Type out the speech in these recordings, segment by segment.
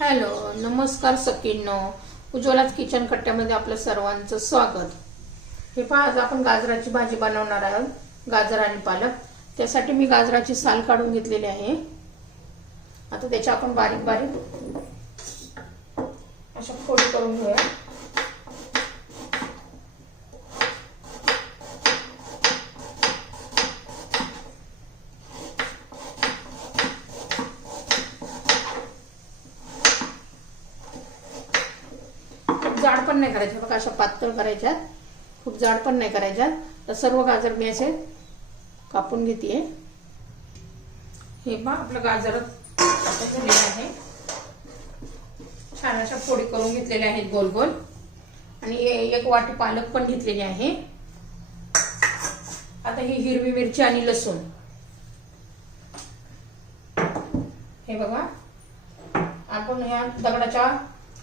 Hello नमस्कार सकीनो उज्ज्वलाच kitchen कट्ट्यामध्ये आपलं सर्वांचं स्वागत. हे पहा आज आपण गाजराची भाजी बनवणार आहोत गाजर आणि पालक. त्यासाठी मी गाजराची साल काढून घेतलेली आहे. आता त्याच्या आपण बारीक बारीक अशा फोडी करून घेऊया खूप जाड पण नाही करायच्या बघा अशा पातळ करायच्या खूप जाड पण नाही करायच्या तर सर्व गाजर मी असे कापून घेते हे बा आपलं गाजर झालेलं आहे. छान अशा फोडी करून घेतलेल्या आहेत गोल गोल. आणि एक वाटी पालक पण घेतलेली आहे. आता ही हिरवी मिरची आणि लसूण. हे बघा. आपण ह्या दगडाच्या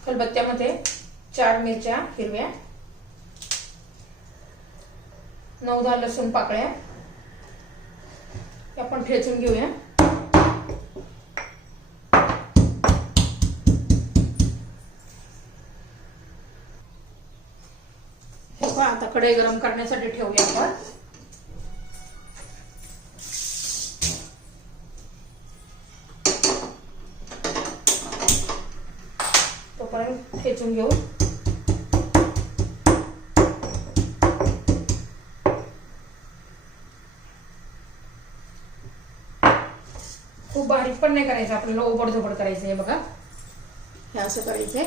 खलबत्त्यामध्ये चार मिरच्या हिरव्या. नऊ दहा लसूण पाकळ्या. आपण ठेचून घेऊया. हे पहा आता कढई गरम करण्यासाठी ठेवूया आपण. तोपर्यंत ठेचून घेऊ. बारीक पण नाही करायचं आपल्याला ओबड झोबड करायचं आहे बघा. हे असं करायचंय.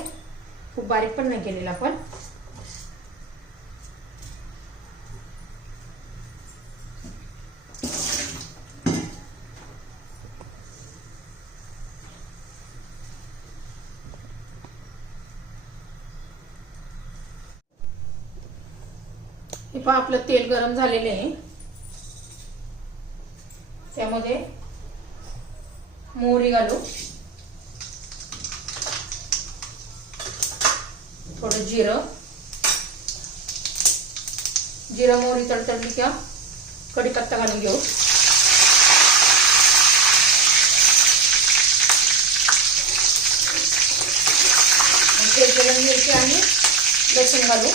खूप बारीक पण नाही केलेलं आपण. हे पहा आपलं तेल गरम झालेलं आहे. त्यामध्ये मोहरी घालू. थोडं जिरं. जिरं मोहरी तडतडली किंवा कढीपत्ता घालून घेऊ. ठेचलेलं मिरची आणि लसूण घालू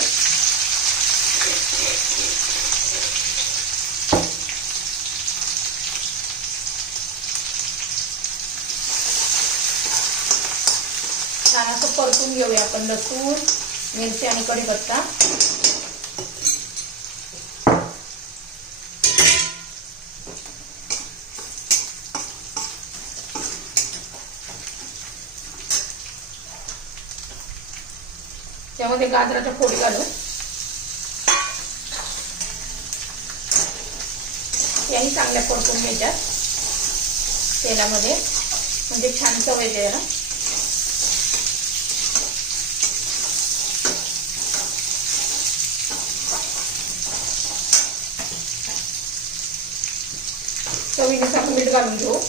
छान असं परतून घेऊया आपण लसूण मिरची आणि कढीपत्ता. त्यामध्ये गाजराच्या फोडी घालू. याही चांगल्या परतून घ्यायच्या. तेलामध्ये. म्हणजे छान चव येते जरा. चवीनुसार मीठ घालून घेऊ.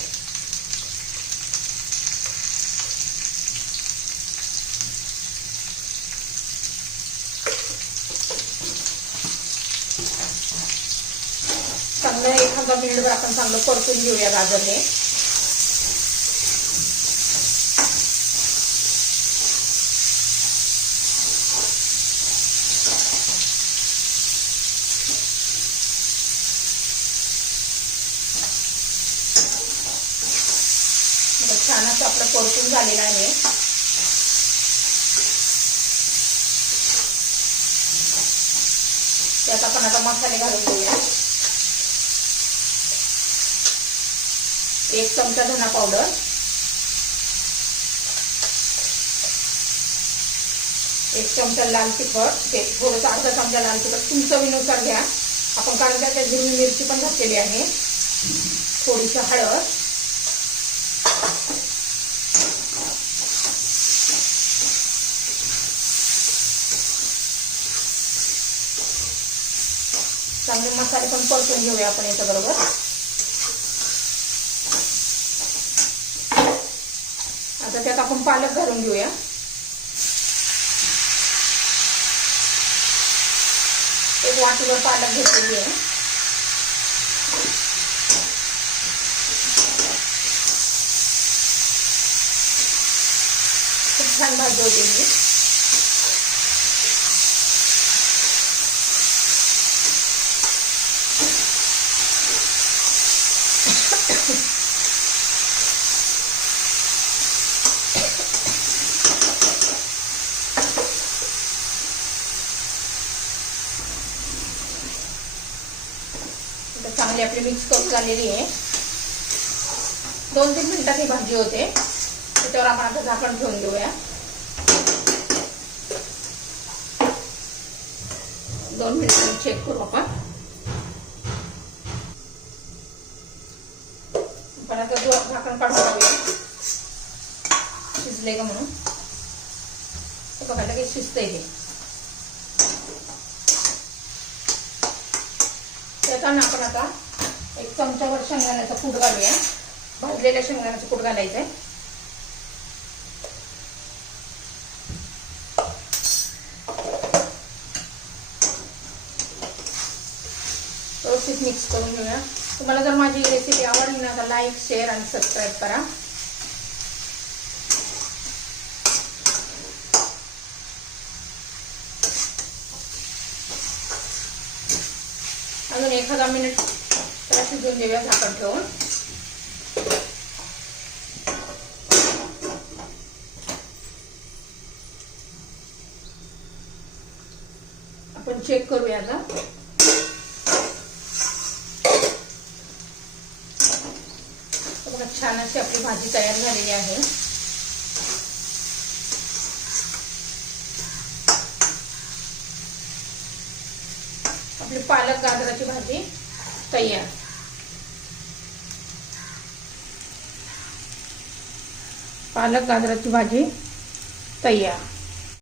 चांगलं एखादा मिनिटभर आपण चांगलं परतून घेऊया गाजर हे छान असं आपलं परतून झालेलं आहे. त्यात आपण आता मसाले घालून घेऊया. एक चमचा धना पावडर. एक चमचा लाल तिखट. ते थोडंसं अर्धा चमचा लाल तिखट तुमच्या चवीनुसार घ्या. आपण कारण त्याच्यात हिरवी मिरची पण घातलेली आहे. थोडीशी हळद. चांगले मसाले पण परतून घेऊया आपण याच्या बरोबर आता त्यात आपण पालक घालून घेऊया. एक वाटीवर पालक घेतलेली आहे. खूप छान भाजी होते चांगली आपली मिक्स करून झालेली आहे. दोन तीन मिनिटात ही भाजी होते. त्याच्यावर आपण आता झाकण ठेवून देऊया. दोन मिनिटांनी चेक करू आपण. पण आता जो झाकण काढून टाकूया शिजले का म्हणून? बघायला काही शिजतंय ते त्याच्यानं आपण आता एक चमचावर शेंगदाण्याचा कूट घालूया. भाजलेल्या शेंगदाण्याचं कूट घालायचंय. व्यवस्थित मिक्स करून घेऊया. तुम्हाला जर माझी रेसिपी आवडली ना तर लाईक शेअर आणि सबस्क्राईब करा. अजून एखादा मिनिट त्याला शिजवून देऊया झाकण ठेवून. आपण चेक करूया आता. बघा छान अशी आपली भाजी तयार झालेली आहे. आपली पालक गाजराची भाजी तयार. पालक गाजराची भाजी तयार.